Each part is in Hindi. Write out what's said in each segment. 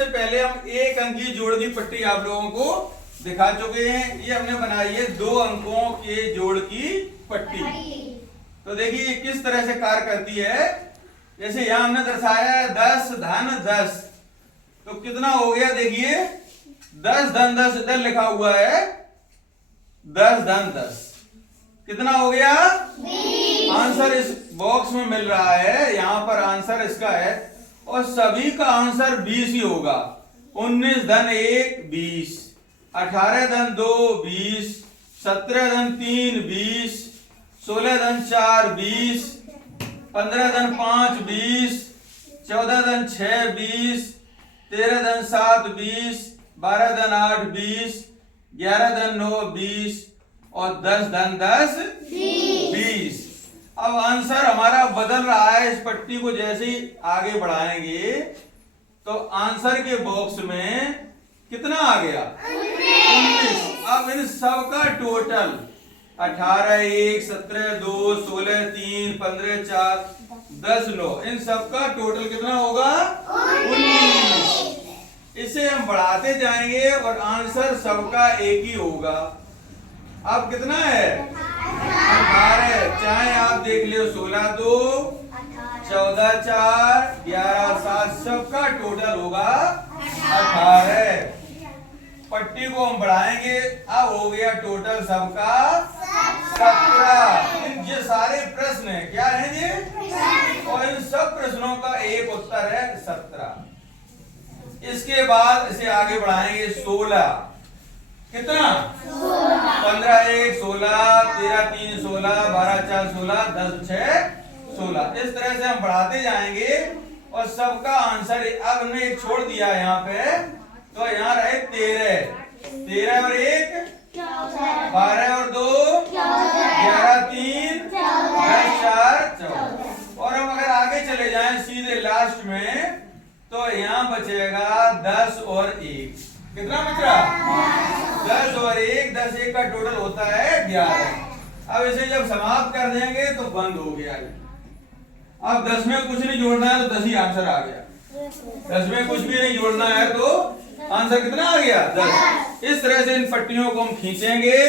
इससे पहले हम एक अंकीय जोड़ की पट्टी आप लोगों को दिखा चुके हैं। ये हमने बनाई है 2 अंकों के जोड़ की पट्टी। तो देखिए ये किस तरह से कार्य करती है। जैसे यहां हमने दर्शाया है 10 धन 10, तो कितना हो गया देखिए 10 धन 10 इधर लिखा हुआ है 10 धन 10 कितना हो गया 20। आंसर इस बॉक्स में मिल रहा है, यहां पर आंसर इसका है और सभी का आंसर 20 ही होगा। 19 धन 1 20, 18 धन 2 20, 17 धन 3 20, 16 धन 4 20, 15 धन 5 20, 14 धन 6 20, 13 धन 7 20, 12 धन 8 20, 11 धन 9 20 और 10 धन 10 20। अब आंसर हमारा बदल रहा है। इस पट्टी को जैसे ही आगे बढ़ाएंगे तो आंसर के बॉक्स में कितना आ गया 19। अब इन सब का टोटल 18 1 17 2 16 3 15 4 10 9 इन सब का टोटल कितना होगा 19। इसे हम बढ़ाते जाएंगे और आंसर सबका एक ही होगा। अब कितना है 18, चाहे आप देख लो 16 2 14 4 11 7 सबका टोटल होगा 18। पट्टी को हम बढ़ाएंगे, अब हो गया टोटल सबका 17। ये सारे प्रश्न है क्या है ये, और इन सब प्रश्नों का एक उत्तर है 17। इसके बाद इसे आगे बढ़ाएंगे 16 कितना 15 1 16, 13 3 16, 12 4 16, 10 6 16। इस तरह से हम बढ़ाते जाएंगे और सबका आंसर अब हमने एक छोड़ दिया यहाँ पे, तो यहाँ रहे 13 और 1 12 और 2 11 3 10 4 14। और हम अगर आगे चले जाएं सीधे लास्ट में तो यहाँ बचेगा 10 और 1। कितना बच रहा 10 और 1, 10 1 का टोटल होता है 11। अब इसे जब समाप्त कर देंगे तो बंद हो गया। अब 10 में कुछ नहीं जोड़ना है तो 10 ही आंसर आ गया। 10 में कुछ भी नहीं जोड़ना है तो आंसर कितना आ गया 10। इस तरह से इन पट्टियों को हम खींचेंगे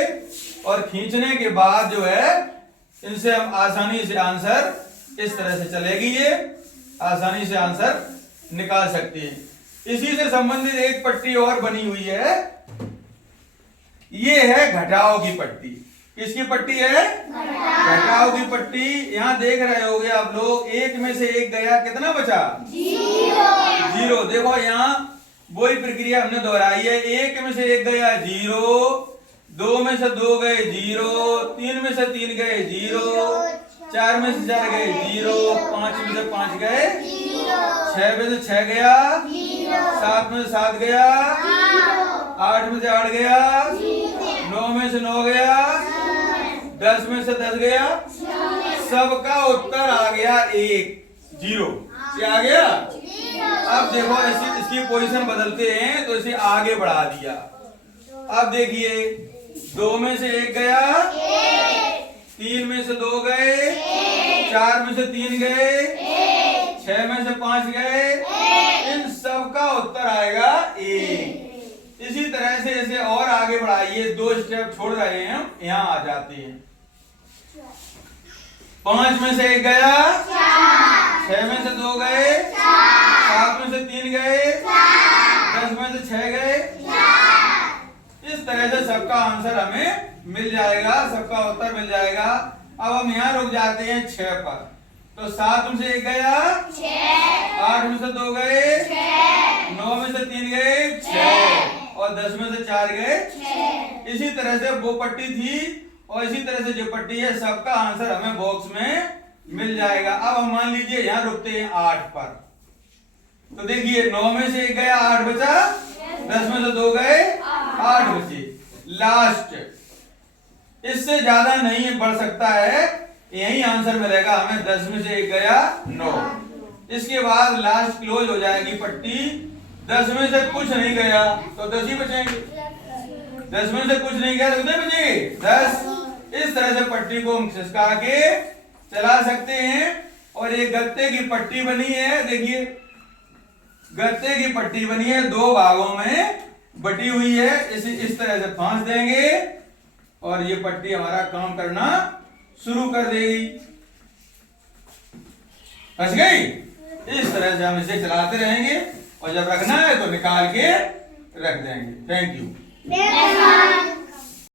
और खींचने के बाद जो है इनसे हम आसानी से आंसर इस तरह से चलेगी, ये आसानी से आंसर निकाल सकते हैं। इसी से संबंधित एक पट्टी और बनी हुई है, ये है घटाव की पट्टी। किसकी पट्टी है घटाव की पट्टी। यहाँ देख रहे होगे आप लोग, एक में से एक गया कितना बचा 0। देखो यहाँ वही प्रक्रिया हमने दोहराई है। एक में से एक गया 0, 2 में से 2 गए 0, 3 में से 3 गए 0, 4 में से 4 गए 0, 5 में से 5 गए 6 में से 6 गया 7 में से 7 गया 8 में से 8 गया 9 में से 9 गया 10 में से 10 गया। सबका उत्तर आ गया 1 0। क्या आ गया। अब देखो इसकी पोजीशन बदलते हैं तो इसे आगे बढ़ा दिया। अब देखिए 2 में से 1 गया 3 में से 2 गए 4 में से 3 गए 6 में से 5 गए। इन सब का उत्तर आएगा 1। इसी तरह से इसे और आगे बढ़ाइए, 2 स्टेप छोड़ रहे हैं हम, यहाँ आ जाते हैं। 5 में से 1 गया 6 में से 2 गए 7 में से 3 गए 10 में से 6 गए। इस तरह से सबका आंसर हमें मिल जाएगा, सबका उत्तर मिल जाएगा। अब हम यहाँ रुक जाते हैं 6 पर। तो 7 में से 1 गया 8 में से 2 गए 9 में से 3 गए 6 और 10 में से 4 गए। इसी तरह से वो पट्टी थी और इसी तरह से जो पट्टी है सबका आंसर हमें बॉक्स में मिल जाएगा। अब हम मान लीजिए यहाँ रुकते हैं 8 पर। तो देखिए 9 में से 1 गया 8 बचा, 10 में से 2 गए 8 बचे। लास्ट इससे ज्यादा नहीं बढ़ सकता है, यही आंसर मिलेगा हमें। 10 में से 1 गया 9। इसके बाद लास्ट क्लोज हो जाएगी पट्टी। 10 में से कुछ नहीं गया तो 10 ही बचेंगे। 10 में से कुछ नहीं गया तो कितने बचेंगे 10। इस तरह से पट्टी को हम खिसका के चला सकते हैं। और एक गत्ते की पट्टी बनी है, देखिए गत्ते की पट्टी बनी है, दो भागों में बटी हुई है, इसे इस तरह से फांस देंगे और ये पट्टी हमारा काम करना शुरू कर देगी। फंस गई? इस तरह से हम इसे चलाते रहेंगे और जब रखना है तो निकाल के रख देंगे। Thank you.